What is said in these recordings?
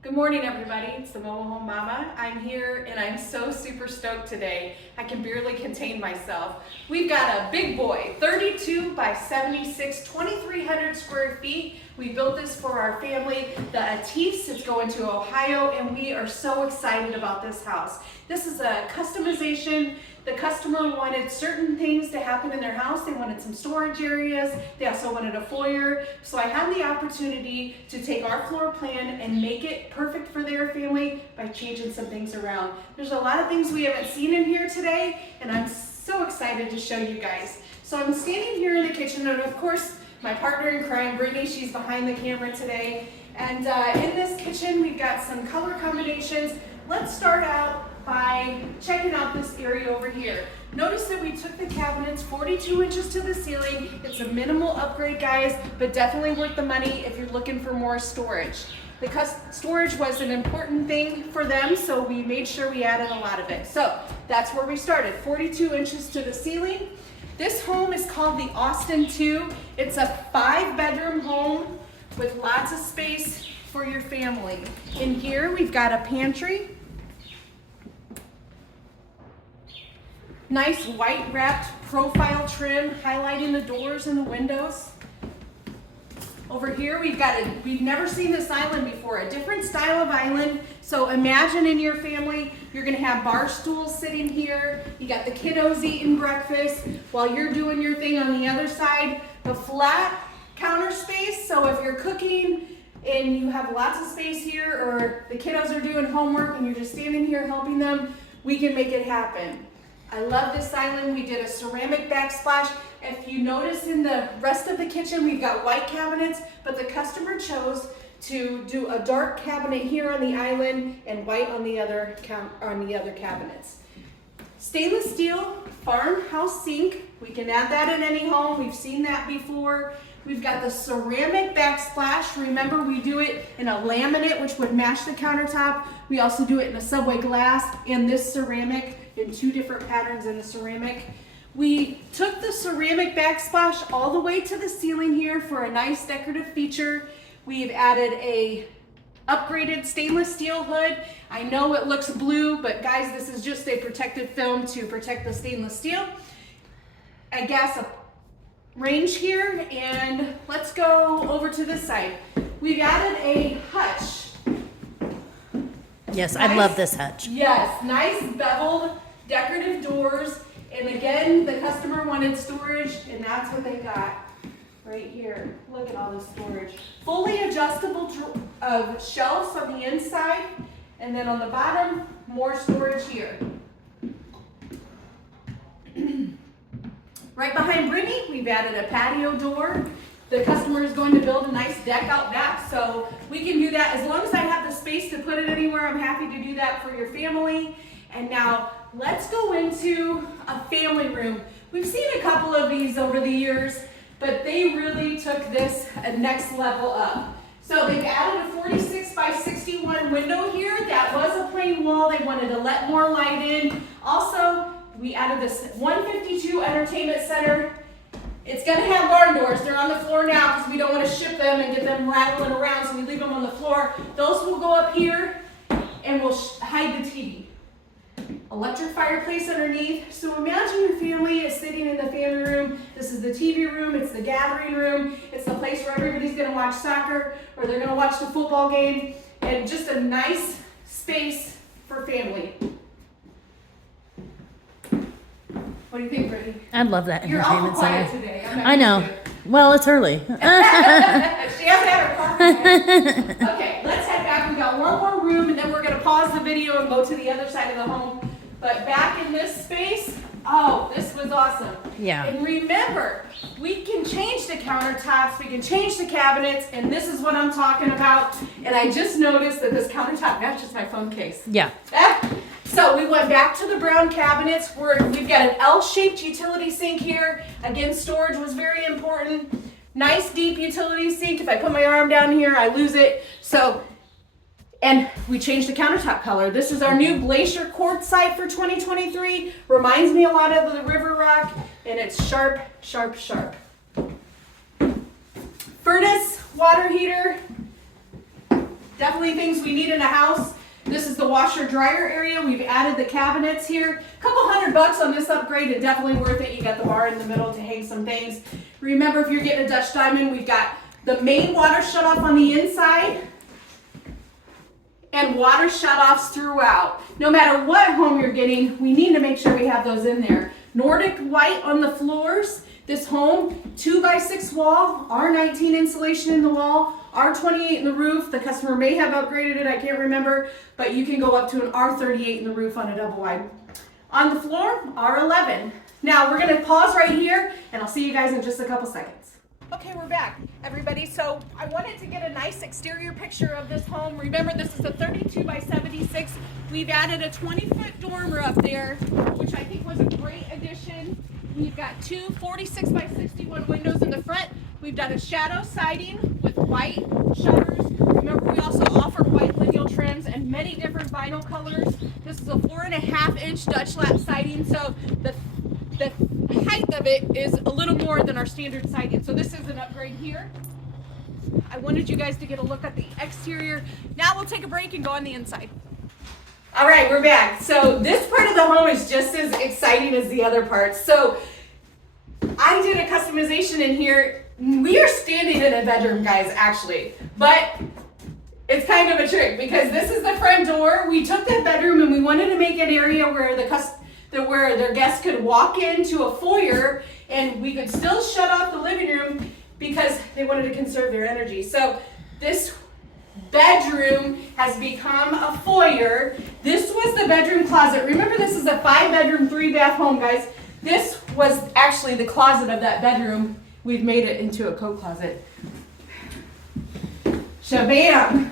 Good morning, everybody. It's the Mobile Home Mama. I'm here and I'm so super stoked today. I can barely contain myself. We've got a big boy, 32 by 76, 2,300 square feet. We built this for our family, the Atifs. It's going to Ohio, and we are so excited about this house. This is a customization. The customer wanted certain things to happen in their house. They wanted some storage areas. They also wanted a foyer. So I had the opportunity to take our floor plan and make it perfect for their family by changing some things around. There's a lot of things we haven't seen in here today, and I'm so excited to show you guys. So I'm standing here in the kitchen, and of course, my partner in crime, Brittany, she's behind the camera today. And in this kitchen, we've got some color combinations. Let's start out by checking out this area over here. Notice that we took the cabinets 42 inches to the ceiling. It's a minimal upgrade, guys, but definitely worth the money if you're looking for more storage. The storage was an important thing for them, so we made sure we added a lot of it. So that's where we started, 42 inches to the ceiling. This home is called the Austin 2. It's a 5-bedroom home with lots of space for your family. In here, we've got a pantry. Nice white wrapped profile trim highlighting the doors and the windows. Over here we've never seen this island before, a different style of island. So imagine in your family, you're gonna have bar stools sitting here. You got the kiddos eating breakfast while you're doing your thing on the other side. The flat counter space, so if you're cooking and you have lots of space here, or the kiddos are doing homework and you're just standing here helping them, we can make it happen. I love this island. We did a ceramic backsplash. If you notice in the rest of the kitchen, we've got white cabinets, but the customer chose to do a dark cabinet here on the island and white on the other cabinets. Stainless steel farmhouse sink. We can add that in any home. We've seen that before. We've got the ceramic backsplash. Remember, we do it in a laminate, which would match the countertop. We also do it in a subway glass and this ceramic, in 2 different patterns in the ceramic. We took the ceramic backsplash all the way to the ceiling here for a nice decorative feature. We've added a upgraded stainless steel hood. I know it looks blue, but guys, this is just a protective film to protect the stainless steel. A gas range here, and let's go over to this side. We've added a hutch. Yes, I love this hutch. Yes, nice beveled decorative doors. And again, the customer wanted storage, and that's what they got right here. Look at all this storage. Fully adjustable shelves on the inside, and then on the bottom, more storage here. Right behind Brittany, we've added a patio door. The customer is going to build a nice deck out back, so we can do that. As long as I have the space to put it anywhere, I'm happy to do that for your family. And now let's go into a family room. We've seen a couple of these over the years, but they really took this a next level up. So they've added a 46 by 61 window here. That was a plain wall. They wanted to let more light in. Also, we added this 152 entertainment center. It's gonna have barn doors. They're on the floor now because we don't want to ship them and get them rattling around, so we leave them on the floor. Those will go up here and we'll hide the TV. Electric fireplace underneath. So imagine your family is sitting in the family room. This is the TV room, it's the gathering room, it's the place where everybody's gonna watch soccer or they're gonna watch the football game, and just a nice space for family. What do you think, Brittany? I love that You're awful entertainment quiet center. today. I know. Well, it's early. She hasn't had her coffee yet. Okay, let's head back. We've got one more room, and then we're going to pause the video and go to the other side of the home. But back in this space, oh, this was awesome. Yeah. And remember, we can change the countertops, we can change the cabinets, and this is what I'm talking about. And I just noticed that this countertop matches my phone case. Yeah. So we went back to the brown cabinets. We've got an L-shaped utility sink here. Again, storage was very important. Nice deep utility sink. If I put my arm down here, I lose it. So, and we changed the countertop color. This is our new Glacier quartzite for 2023. Reminds me a lot of the River Rock, and it's sharp, sharp, sharp. Furnace, water heater. definitely things we need in a house. This is the washer dryer area. We've added the cabinets here. A couple $100 on this upgrade, and definitely worth it. You got the bar in the middle to hang some things. Remember, if you're getting a Dutch diamond, we've got the main water shutoff on the inside and water shutoffs throughout. No matter what home you're getting, we need to make sure we have those in there. Nordic white on the floors. This home, 2x6 wall, R19 insulation in the wall, R28 in the roof. The customer may have upgraded it, I can't remember, but you can go up to an R38 in the roof on a double wide. On the floor, R11. Now we're gonna pause right here and I'll see you guys in just a couple seconds. Okay, we're back, everybody. So I wanted to get a nice exterior picture of this home. Remember, this is a 32x76. We've added a 20-foot dormer up there, which I think was a great addition. We've got two 46x61 windows in the front. We've done a shadow siding with white shutters. Remember, we also offer white lineal trims and many different vinyl colors. This is a 4.5-inch Dutch lap siding, so the height of it is a little more than our standard siding. So this is an upgrade here. I wanted you guys to get a look at the exterior. Now we'll take a break and go on the inside. All right, we're back. So this part of the home is just as exciting as the other parts. So I did a customization in here. We are standing in a bedroom, guys, actually, but it's kind of a trick because this is the front door. We took that bedroom and we wanted to make an area where where their guests could walk into a foyer and we could still shut off the living room because they wanted to conserve their energy. So this bedroom has become a foyer. This was the bedroom closet. Remember, this is a 5-bedroom, 3-bath home, guys. This was actually the closet of that bedroom. We've made it into a coat closet. Shabam!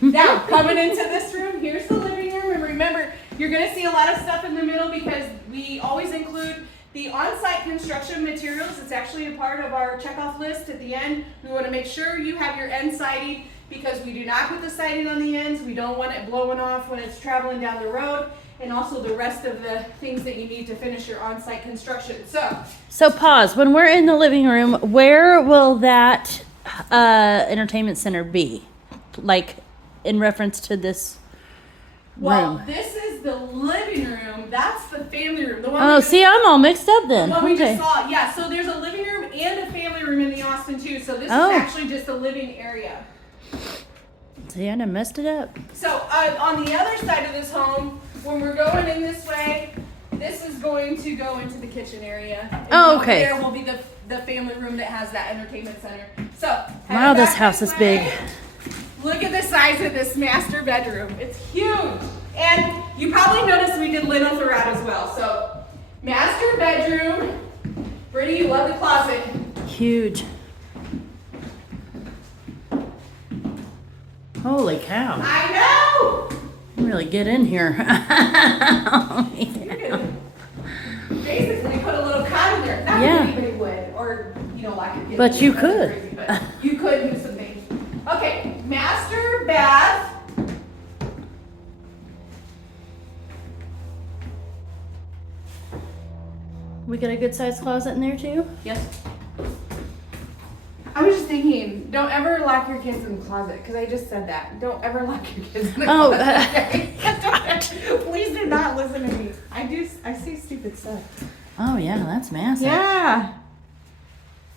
Now, coming into this room, here's the living room. And remember, you're gonna see a lot of stuff in the middle because we always include the on-site construction materials. It's actually a part of our checkoff list at the end. We wanna make sure you have your end siding because we do not put the siding on the ends. We don't want it blowing off when it's traveling down the road, and also the rest of the things that you need to finish your on-site construction. So pause. When we're in the living room, where will that entertainment center be? Like in reference to this room? This is the living room. That's the family room. The one See, I'm all mixed up then. The one we just saw. Yeah, so there's a living room and a family room in the Austin too. So this is actually just a living area. See, I done messed it up. So on the other side of this home, when we're going in this way, this is going to go into the kitchen area. And okay. There will be the family room that has that entertainment center. So wow, this house is big. Look at the size of this master bedroom. It's huge. And you probably noticed we did lino throughout as well. So master bedroom. Brittany, you love the closet. Huge. Holy cow. I know. Really get in here. You could basically put a little cot in there. Not that anybody would, or like it. But you could. Crazy, but you could use some things. Okay, master bath. We got a good sized closet in there too? Yes. I was just thinking, don't ever lock your kids in the closet, because I just said that. Don't ever lock your kids in the closet. Please do not listen to me. I say stupid stuff. Oh yeah, that's massive. Yeah.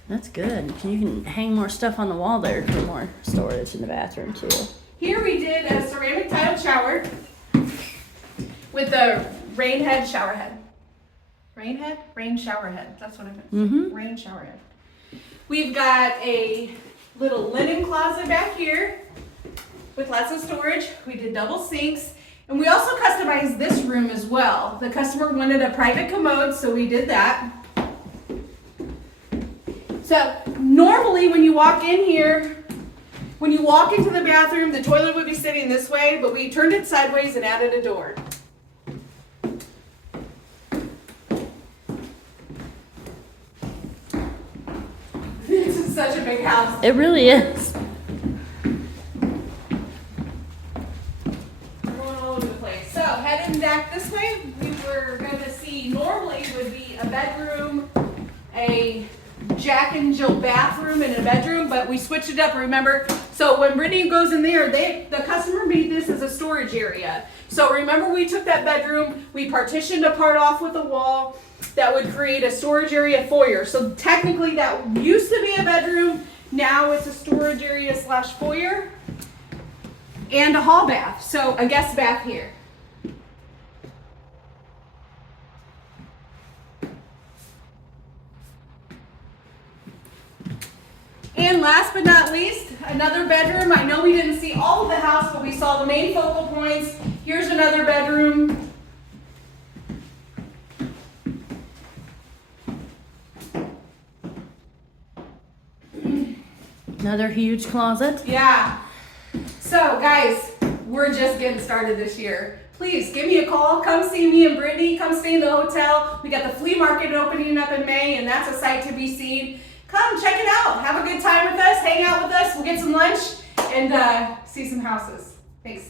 That's good. You can hang more stuff on the wall there for more storage in the bathroom too. Here we did a ceramic tiled shower with the rain head, shower head. Rain head? Rain shower head. That's what I meant. Mm-hmm. Rain shower head. We've got a little linen closet back here with lots of storage. We did double sinks. And we also customized this room as well. The customer wanted a private commode, so we did that. So normally when you walk in here, when you walk into the bathroom, the toilet would be sitting this way, but we turned it sideways and added a door. This is such a big house. It really is. We're going all over the place. So heading back this way, we were going to see normally would be a bedroom, a Jack and Jill bathroom and a bedroom, but we switched it up. Remember, So when Brittany goes in there, the customer made this as a storage area. So remember we took that bedroom, we partitioned a part off with a wall that would create a storage area foyer. So technically that used to be a bedroom, now it's a storage area slash foyer and a hall bath. So a guest bath here. And last but not least, another bedroom. I know we didn't see all of the house, but we saw the main focal points. Here's another bedroom. Another huge closet. Yeah. So guys, we're just getting started this year. Please give me a call. Come see me and Brittany. Come stay in the hotel. We got the flea market opening up in May, and that's a sight to be seen. Come check it out. Have a good time with us. Hang out with us. We'll get some lunch and see some houses. Thanks.